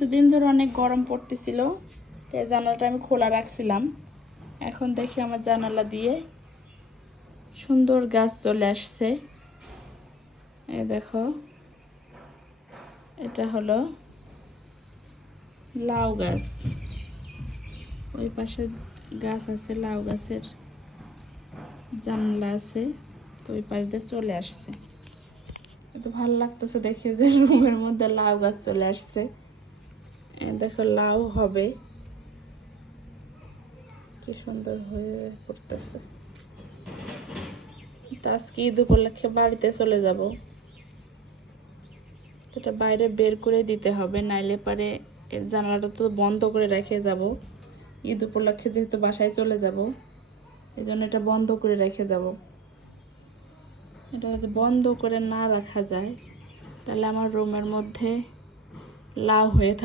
কিছুদিন ধরে অনেক গরম পড়তেছিল, তাই জানালাটা আমি খোলা রাখছিলাম। এখন দেখি আমার জানালা দিয়ে সুন্দর গাছ চলে আসছে। এই দেখো, এটা হলো লাউ গাছ। ওই পাশে গাছ আছে, লাউ গাছের জানলা আছে, তো ওই পাশ দিয়ে চলে আসছে। এত ভালো লাগতেছে দেখে যে রুমের মধ্যে লাউ গাছ চলে আসছে। দেখো লাউ হবে, কি সুন্দর হয়ে পড়তেছে। তো আজকে ঈদ উপলক্ষে বাড়িতে চলে যাব, তো এটা বাইরে বের করে দিতে হবে, নাইলে পারে এর জানালাটা তো বন্ধ করে রেখে যাব। ঈদ উপলক্ষে যেহেতু বাসায় চলে যাব, এই জন্য এটা বন্ধ করে রেখে যাব। এটা যদি বন্ধ করে না রাখা যায়, তাহলে আমার রুমের মধ্যে লাউ হয়ে থাকে।